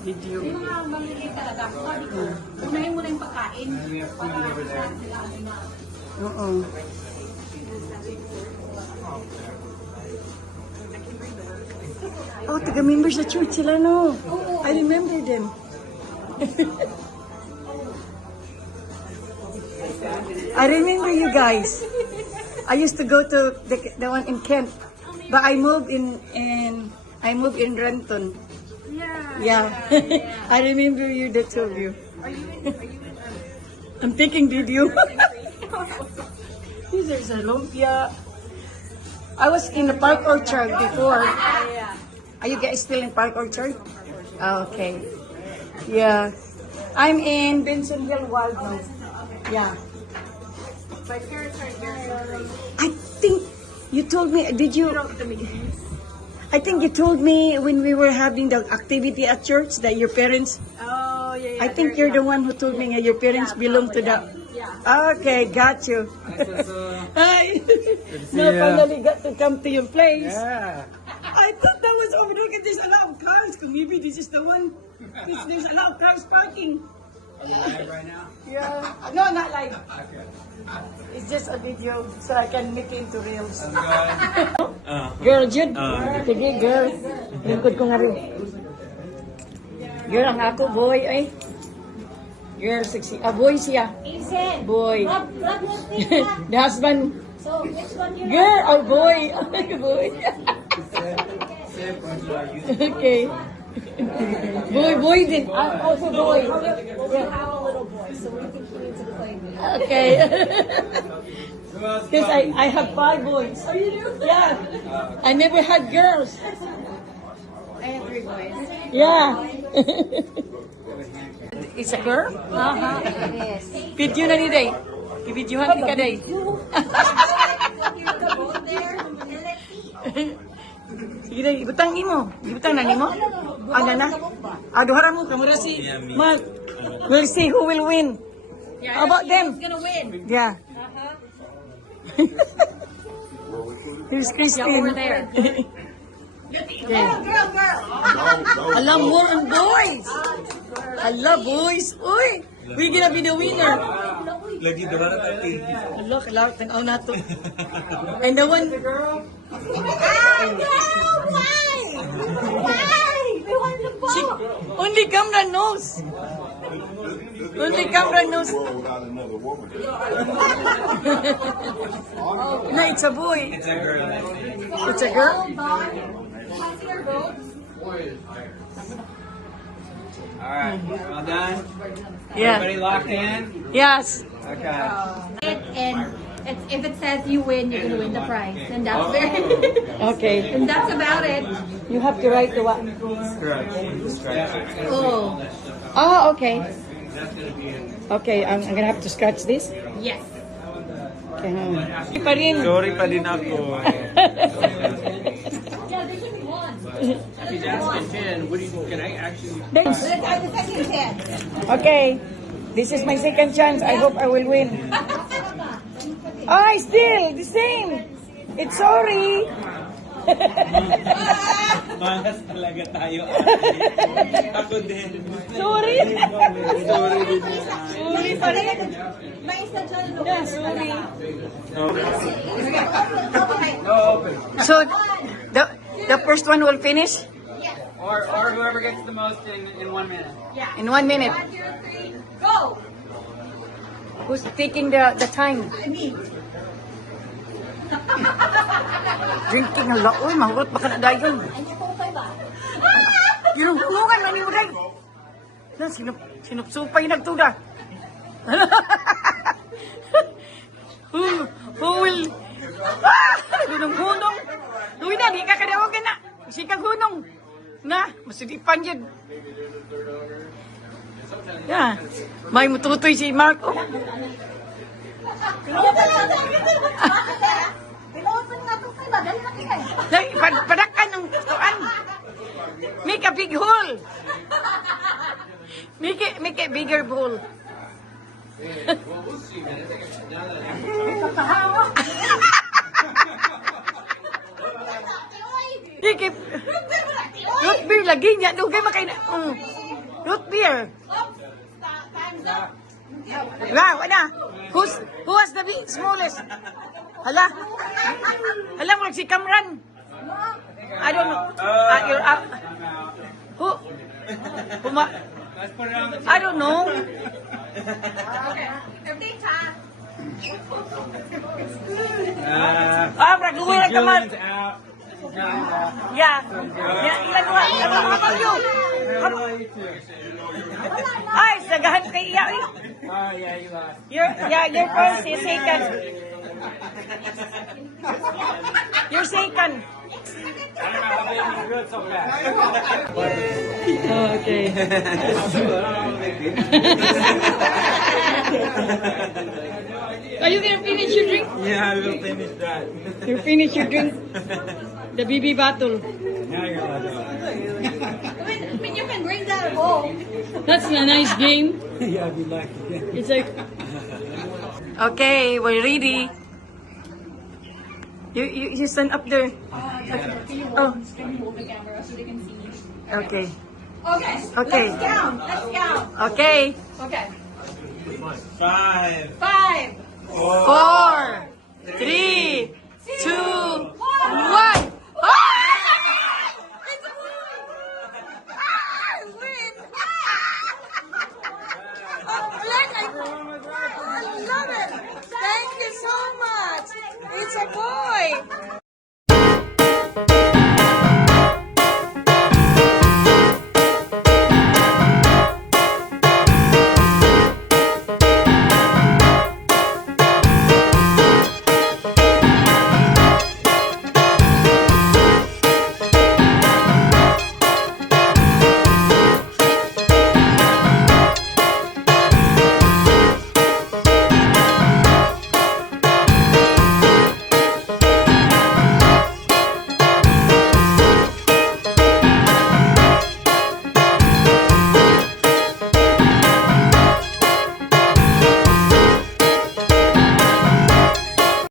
Video. Yung mga mamili talaga. Sabi ko, unahin mo na yung pagkain. Para sila na. Oo. Oh, taga-members sa church sila, no? I remember them. I remember you guys. I used to go to the one in Kent, but I moved in Renton. Yeah. I remember you, the two of you. Are you in I'm taking video. These are sa lumpia. I was in the Park Orchard before. Are you guys still in Park Orchard? Oh, okay. Yeah. I'm in Benson Hill Wild now. Yeah. My parents are here. I think you told me, did you? I think you told me when we were having the activity at church that your parents, Oh, yeah. I think you're the one who told me that your parents belong to the, Yeah. okay, got you. Hi. Now finally got to come to your place. Yeah. I thought that was over there because there's a lot of cars. Maybe this is the one. There's a lot of cars parking. Are you live right now? Yeah. No, not live. Okay. It's just a video so I can make it into reels. How's it going? Girl, Jude. Sige, girl. Lingkod ko nga rin. Girl, ang ako, boy. Ay. Girl, sexy. Ah, boy siya. Boy. The husband. So, which one you Girl, oh, boy. Ay, boy. Okay. Boy din. Ah, also boy. Well, we have a little boy, so we think he needs to play with. Okay. Because I have 5 boys. Oh, you do? Yeah. I never had girls. I have 3 boys. Yeah. It's a girl? Yes. Video na ni day. Ibidyohan ka day. Sige day, ibutang imo. Ibutang na nimo? Ano na? Aduhara mo, kamura si Mark. We'll see who will win. How about them? Who's gonna win? Yeah. Here's Kristine. Over there. Girl. I love more on boys. I love boys. Uy, we're gonna be the winner. Lagi doon na tayo. Hello, kailangan tanaw na to. And the one... She, only Kamran knows. Only Kamran knows. Without another woman. No, it's a boy. It's a girl. It's a girl? Alright, well done. Yeah. Everybody locked in? Yes. Okay. And if it says you win, you're gonna win the prize, and that's very, Okay. and that's about it. You have to write the what? Correct. Oh, Oh, okay. Okay, I'm gonna have to scratch this. yes. Okay. Pa rin. Sorry pa din ako. Yeah, there should be one. He's asking 10. What do you, can I actually... There's- The second chance. Okay. This is my second chance. I hope I will win. Still the same. It's sorry. Malas talaga tayo. Ako din. Sorry. Sorry din. Sorry pa rin. Yeah, sorry. So the first one will finish Or whoever gets the most in 1 minute. in 1 minute. 1, 2, 3, go! Who's taking the time? Me. Drinking a lot. Uy, mahurot baka na dayon. Ginungungan man ni mo day. Na sinupsupay nagtuda. Who will? Gunong-gunong. Uy na, di ka kadawagan na. Sikag gunong. Na, masudipan yun. Yeah. May mututoy si Marco. Padakan ng tuan. Make a big hole. Make a bigger hole. Root beer lagi niya. Dugay makain. Root beer. Time's up. Wow, ano? Who was the smallest? Hala? Hala mo si Kamran. I don't know. Who? Let's put it on the I don't know. Okay. Everything time. Nag-uwi ka man. Julian's out. Julian's out. Yeah. Ilan mo? How about you? Ay, sagahan kay iya. Oh, yeah, you lost. Your first is second. You're second. I don't know how big you do it so fast. Okay. Are you gonna finish your drink? Yeah, I will finish that. You finish your drink. The BB bottle. Now you're allowed to I mean, you can bring that home. That's a nice game. Yeah, if you like. It's like. Okay, we're ready. You stand up there. Can you Oh. hold the camera so they can see you? Okay. Okay. Okay. Let's count. Let's count. Okay. Okay. 5, 5, 4, 3, 2, 1.